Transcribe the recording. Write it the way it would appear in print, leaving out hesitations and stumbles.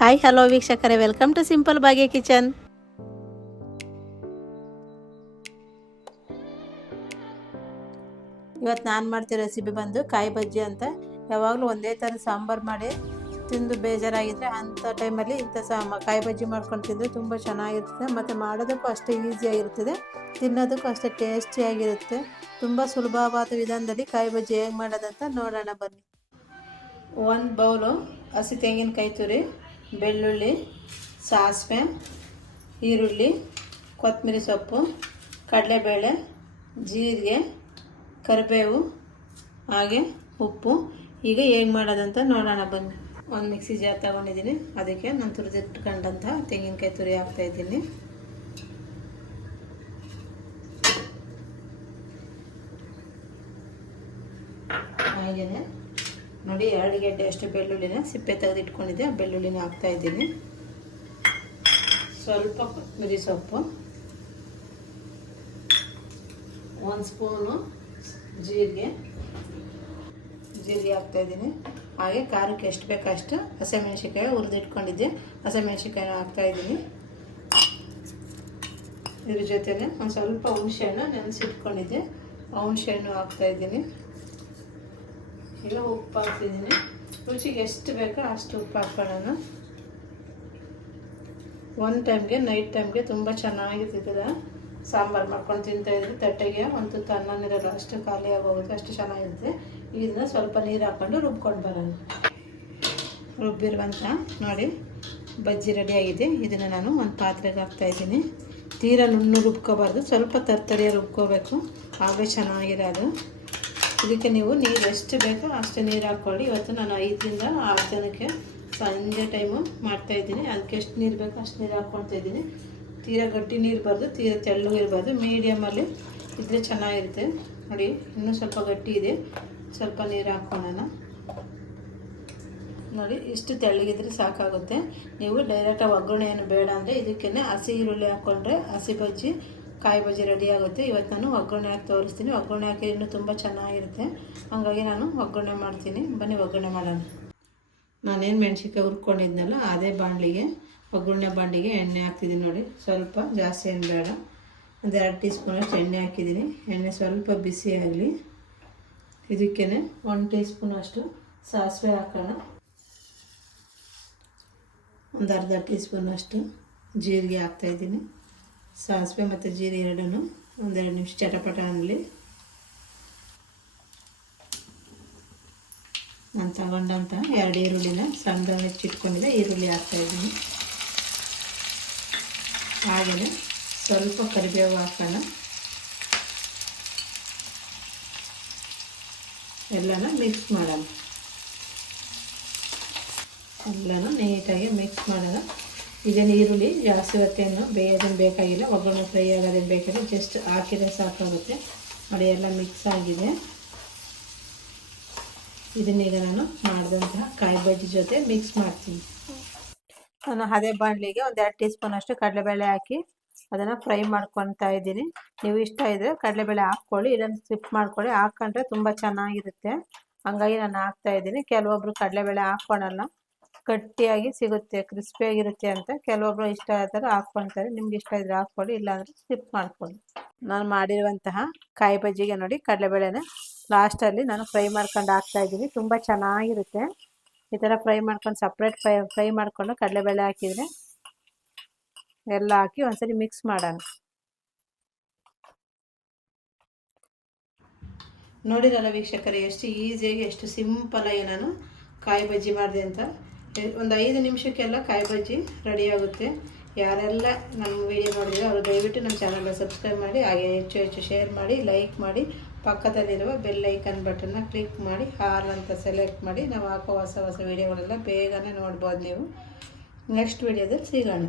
Hi hello ವೀಕ್ಷಕರೇ, welcome to simple Bhagya kitchen. ಇವತ್ತು ನಾನು ಮಾಡ್ತಿರೋ ರೆಸಿಪಿ ಬಂದು ಕಾಯಿ ಬಜ್ಜಿ ಅಂತ. ಯಾವಾಗಲೂ ಒಂದೇ ಥರ ಸಾಂಬಾರು ಮಾಡಿ ತಿಂದು ಬೇಜಾರಾಗಿದ್ದರೆ ಅಂಥ ಟೈಮಲ್ಲಿ ಇಂಥ ಕಾಯಿ ಬಜ್ಜಿ ಮಾಡ್ಕೊಂಡು ತಿಂದರೆ ತುಂಬ ಚೆನ್ನಾಗಿರ್ತದೆ. ಮತ್ತು ಮಾಡೋದಕ್ಕೂ ಅಷ್ಟೇ ಈಸಿಯಾಗಿರ್ತದೆ, ತಿನ್ನೋದಕ್ಕೂ ಅಷ್ಟೇ ಟೇಸ್ಟಿಯಾಗಿರುತ್ತೆ. ತುಂಬ ಸುಲಭವಾದ ವಿಧಾನದಲ್ಲಿ ಕಾಯಿ ಬಜ್ಜಿ ಹೇಗೆ ಮಾಡೋದಂತ ನೋಡೋಣ ಬನ್ನಿ. ಒಂದು ಬೌಲು ಹಸಿ ತೆಂಗಿನಕಾಯಿ ತುರಿ, ಬೆಳ್ಳುಳ್ಳಿ, ಸಾಸಿವೆ, ಈರುಳ್ಳಿ, ಕೊತ್ತಂಬರಿ ಸೊಪ್ಪು, ಕಡಲೆಬೇಳೆ, ಜೀರಿಗೆ, ಕರಿಬೇವು, ಹಾಗೆ ಉಪ್ಪು. ಈಗ ಹೇಗೆ ಮಾಡೋದಂತ ನೋಡೋಣ ಬನ್ನಿ. ಒಂದು ಮಿಕ್ಸಿ ಜಾರ್ ತೊಗೊಂಡಿದ್ದೀನಿ, ಅದಕ್ಕೆ ನಾನು ತುರಿದಿಟ್ಕೊಂಡಂಥ ತೆಂಗಿನಕಾಯಿ ತುರಿ ಹಾಕ್ತಾಯಿದ್ದೀನಿ. ಹಾಗೆಯೇ ನೋಡಿ, 2 ಗೆಡ್ಡೆ ಅಷ್ಟು ಬೆಳ್ಳುಳ್ಳಿನ ಸಿಪ್ಪೆ ತೆಗೆದಿಟ್ಕೊಂಡಿದ್ದೆ, ಬೆಳ್ಳುಳ್ಳಿನ ಹಾಕ್ತಾಯಿದ್ದೀನಿ. ಸ್ವಲ್ಪ ಕೊತ್ತಂಬರಿ ಸೊಪ್ಪು, 1 ಸ್ಪೂನು ಜೀರಿಗೆ ಹಾಕ್ತಾಯಿದ್ದೀನಿ. ಹಾಗೆ ಖಾರಕ್ಕೆ ಎಷ್ಟು ಬೇಕಷ್ಟು ಹಸಿಮೆಣ್ಸಿಕಾಯಿ ಹುರಿದಿಟ್ಕೊಂಡಿದ್ದೆ, ಹಸಿಮೆಣ್ಸಿಕಾಯಿನ ಹಾಕ್ತಾಯಿದ್ದೀನಿ. ಇದ್ರ ಜೊತೆನೆ ಒಂದು ಸ್ವಲ್ಪ ಹುಣಸೆಹಣ್ಣು ನೆನೆಸಿಟ್ಕೊಂಡಿದ್ದೆ, ಹುಣಸೆಹಣ್ಣು ಹಾಕ್ತಾಯಿದ್ದೀನಿ. ಈಗ ಉಪ್ಪು ಹಾಕ್ತಿದ್ದೀನಿ, ರುಚಿಗೆ ಎಷ್ಟು ಬೇಕೋ ಅಷ್ಟು ಉಪ್ಪು ಹಾಕ್ಕೊಳ್ಳೋಣ. ಒಂದು ಟೈಮ್ಗೆ ನೈಟ್ ಟೈಮ್ಗೆ ತುಂಬ ಚೆನ್ನಾಗಿರ್ತದೆ. ಸಾಂಬಾರು ಮಾಡ್ಕೊಂಡು ತಿಂತಾಯಿದ್ರೆ ತಟ್ಟೆಗೆ ಒಂದು ತುತ್ತು ಅನ್ನನಿರಲ್ಲ, ಅಷ್ಟು ಖಾಲಿ ಆಗೋಗುತ್ತೆ, ಅಷ್ಟು ಚೆನ್ನಾಗಿರುತ್ತೆ. ಇದನ್ನ ಸ್ವಲ್ಪ ನೀರು ಹಾಕ್ಕೊಂಡು ರುಬ್ಕೊಂಡು ಬರೋಣ. ರುಬ್ಬಿರುವಂಥ ನೋಡಿ ಬಜ್ಜಿ ರೆಡಿಯಾಗಿದೆ. ಇದನ್ನು ನಾನು ಒಂದು ಪಾತ್ರೆಗೆ ಹಾಕ್ತಾಯಿದ್ದೀನಿ. ತೀರಾ ನುಣ್ಣು ರುಬ್ಕೋಬಾರ್ದು, ಸ್ವಲ್ಪ ತರ್ತರಿಯ ರುಬ್ಕೋಬೇಕು, ಆಗ ಚೆನ್ನಾಗಿರೋದು. ಇದಕ್ಕೆ ನೀವು ನೀರು ಎಷ್ಟು ಬೇಕೋ ಅಷ್ಟು ನೀರು ಹಾಕ್ಕೊಳ್ಳಿ. ಇವತ್ತು ನಾನು 5ರಿಂದ 6 ಜನಕ್ಕೆ ಸಂಜೆ ಟೈಮು ಮಾಡ್ತಾಯಿದ್ದೀನಿ. ಅದಕ್ಕೆ ಎಷ್ಟು ನೀರು ಬೇಕೋ ಅಷ್ಟು ನೀರು ಹಾಕ್ಕೊಳ್ತಾಯಿದ್ದೀನಿ. ತೀರಾ ಗಟ್ಟಿ ನೀರು ಬರೋದು, ತೀರಾ ತೆಳ್ಳಗೆ ಇರಬಾರ್ದು, ಮೀಡಿಯಮಲ್ಲಿ ಇದ್ದರೆ ಚೆನ್ನಾಗಿರುತ್ತೆ. ನೋಡಿ, ಇನ್ನೂ ಸ್ವಲ್ಪ ಗಟ್ಟಿ ಇದೆ, ಸ್ವಲ್ಪ ನೀರು ಹಾಕ್ಕೊಳ್ಳೋಣ. ನೋಡಿ, ಇಷ್ಟು ತೆಳ್ಳಗಿದ್ರೆ ಸಾಕಾಗುತ್ತೆ. ನೀವು ಡೈರೆಕ್ಟಾಗಿ ಒಗ್ಗರಣೆ ಏನು ಬೇಡ ಅಂದರೆ ಇದಕ್ಕೇ ಹಸಿ ಈರುಳ್ಳಿ ಹಾಕ್ಕೊಂಡ್ರೆ ಹಸಿ ಬಜ್ಜಿ ಕಾಯಿ ಬಜ್ಜಿ ರೆಡಿ ಆಗುತ್ತೆ. ಇವತ್ತು ನಾನು ಒಗ್ಗರಣೆ ಹಾಕಿ ತೋರಿಸ್ತೀನಿ. ಒಗ್ಗರಣೆ ಹಾಕಿ ಇನ್ನೂ ತುಂಬ ಚೆನ್ನಾಗಿರುತ್ತೆ, ಹಾಗಾಗಿ ನಾನು ಒಗ್ಗರಣೆ ಮಾಡ್ತೀನಿ. ಬನ್ನಿ ಒಗ್ಗರಣೆ ಮಾಡೋಣ. ನಾನೇನು ಮೆಣಸಿನ್ಕಾಯಿ ಹುರ್ಕೊಂಡಿದ್ನಲ್ಲ ಅದೇ ಬಾಣಲಿಗೆ, ಒಗ್ಗರಣೆ ಬಾಣಲಿಗೆ ಎಣ್ಣೆ ಹಾಕ್ತಿದ್ದೀನಿ. ನೋಡಿ, ಸ್ವಲ್ಪ ಜಾಸ್ತಿ ಏನು ಬೇಡ, ಒಂದು 2 ಟೀ ಸ್ಪೂನಷ್ಟು ಎಣ್ಣೆ ಹಾಕಿದ್ದೀನಿ. ಎಣ್ಣೆ ಸ್ವಲ್ಪ ಬಿಸಿ ಆಗಲಿ. ಇದಕ್ಕೇ 1 ಟೀ ಸ್ಪೂನಷ್ಟು ಸಾಸಿವೆ ಹಾಕೋಣ. ಒಂದು ಅರ್ಧ ಟೀ ಸ್ಪೂನಷ್ಟು ಜೀರಿಗೆ ಹಾಕ್ತಾಯಿದ್ದೀನಿ. ಸಾಸಿವೆ ಮತ್ತು ಜೀರಿಗೆ ಎರಡೂ 1-2 ನಿಮಿಷ ಚಟಪಟ ಅನ್ನಲಿ. ನಾನು ತಗೊಂಡಂಥ 2 ಈರುಳ್ಳಿನ ಸಣ್ಣದಾಗಿ ಹೆಚ್ಚಿಟ್ಕೊಂಡಿದ್ದೆ, ಈರುಳ್ಳಿ ಹಾಕ್ತಾಯಿದ್ದೀನಿ. ಹಾಗೆಯೇ ಸ್ವಲ್ಪ ಕರಿಬೇವು ಹಾಕೋಣ. ಎಲ್ಲನ ಮಿಕ್ಸ್ ಮಾಡೋಣ. ಎಲ್ಲನೂ ನೀಟಾಗಿ ಮಿಕ್ಸ್ ಮಾಡೋಣ. ಇದೇನು ಈರುಳ್ಳಿ ಜಾಸ್ತಿ ಹೊತ್ತೇನು ಬೇಯೋದೇನು ಬೇಕಾಗಿಲ್ಲ, ಒಗ್ಗರಣೆ ಫ್ರೈ ಆಗೋದೇನು ಬೇಕಾಗಿಲ್ಲ, ಜಸ್ಟ್ ಹಾಕಿದ್ರೆ ಸಾಕಾಗುತ್ತೆ. ನೋಡಿ, ಎಲ್ಲ ಮಿಕ್ಸ್ ಆಗಿದೆ. ಇದನ್ನೀಗ ನಾನು ಮಾಡಿದಂತಹ ಕಾಯಿ ಬಜ್ಜಿ ಜೊತೆ ಮಿಕ್ಸ್ ಮಾಡ್ತೀನಿ. ನಾನು ಅದೇ ಬಾಣಲಿಗೆ ಒಂದು 2 ಟೀ ಸ್ಪೂನಷ್ಟು ಕಡಲೆಬೇಳೆ ಹಾಕಿ ಅದನ್ನು ಫ್ರೈ ಮಾಡ್ಕೊತಾ ಇದ್ದೀನಿ. ನೀವು ಇಷ್ಟ ಇದ್ದರೆ ಕಡಲೆಬೇಳೆ ಹಾಕ್ಕೊಳ್ಳಿ, ಇದನ್ನು ಸ್ಕಿಪ್ ಮಾಡ್ಕೊಳ್ಳಿ. ಹಾಕ್ಕೊಂಡ್ರೆ ತುಂಬ ಚೆನ್ನಾಗಿರುತ್ತೆ, ಹಾಗಾಗಿ ನಾನು ಹಾಕ್ತಾಯಿದ್ದೀನಿ. ಕೆಲವೊಬ್ಬರು ಕಡಲೆಬೇಳೆ ಹಾಕ್ಕೊಳಲ್ಲ, ಗಟ್ಟಿಯಾಗಿ ಸಿಗುತ್ತೆ, ಕ್ರಿಸ್ಪಿಯಾಗಿರುತ್ತೆ ಅಂತ. ಕೆಲವೊಬ್ಬರು ಇಷ್ಟ ಆದ್ರೆ ಹಾಕ್ಕೊಳ್ತಾರೆ. ನಿಮ್ಗೆ ಇಷ್ಟ ಇದ್ದರೆ ಹಾಕ್ಕೊಳ್ಳಿ, ಇಲ್ಲಾಂದರೆ ಸ್ಕಿಪ್ ಮಾಡ್ಕೊಳ್ಳಿ. ನಾನು ಮಾಡಿರುವಂತಹ ಕಾಯಿ ಬಜ್ಜಿಗೆ ನೋಡಿ, ಕಡಲೆಬೇಳೆನ ಲಾಸ್ಟಲ್ಲಿ ನಾನು ಫ್ರೈ ಮಾಡ್ಕೊಂಡು ಹಾಕ್ತಾಯಿದ್ದೀನಿ. ತುಂಬ ಚೆನ್ನಾಗಿರುತ್ತೆ. ಈ ಥರ ಫ್ರೈ ಮಾಡ್ಕೊಂಡು ಸಪ್ರೇಟ್ ಫ್ರೈ ಮಾಡಿಕೊಂಡು ಕಡಲೆಬೇಳೆ ಹಾಕಿದರೆ ಎಲ್ಲ ಹಾಕಿ ಒಂದ್ಸರಿ ಮಿಕ್ಸ್ ಮಾಡೋಣ. ನೋಡಿರಲ್ಲ ವೀಕ್ಷಕರೇ, ಎಷ್ಟು ಈಸಿಯಾಗಿ ಎಷ್ಟು ಸಿಂಪಲಾಗಿ ನಾನು ಕಾಯಿ ಬಜ್ಜಿ ಮಾಡಿದೆ ಅಂತ. ಒಂದು 5 ನಿಮಿಷಕ್ಕೆಲ್ಲ ಕಾಯಿ ಬಜ್ಜಿ ರೆಡಿಯಾಗುತ್ತೆ. ಯಾರೆಲ್ಲ ನಮ್ಮ ವಿಡಿಯೋ ನೋಡಿದ್ರೆ ಅವರು ದಯವಿಟ್ಟು ನಮ್ಮ ಚಾನಲ್ನ ಸಬ್ಸ್ಕ್ರೈಬ್ ಮಾಡಿ, ಹಾಗೆ ಹೆಚ್ಚು ಶೇರ್ ಮಾಡಿ, ಲೈಕ್ ಮಾಡಿ, ಪಕ್ಕದಲ್ಲಿರುವ ಬೆಲ್ ಐಕನ್ ಬಟನ್ನ ಕ್ಲಿಕ್ ಮಾಡಿ ಆಲ್ ಅಂತ ಸೆಲೆಕ್ಟ್ ಮಾಡಿ ನಾವು ಹಾಕೋ ಹೊಸ ವಿಡಿಯೋಗಳೆಲ್ಲ ಬೇಗನೆ ನೋಡ್ಬೋದು ನೀವು. ನೆಕ್ಸ್ಟ್ ವಿಡಿಯೋದಲ್ಲಿ ಸಿಗೋಣ.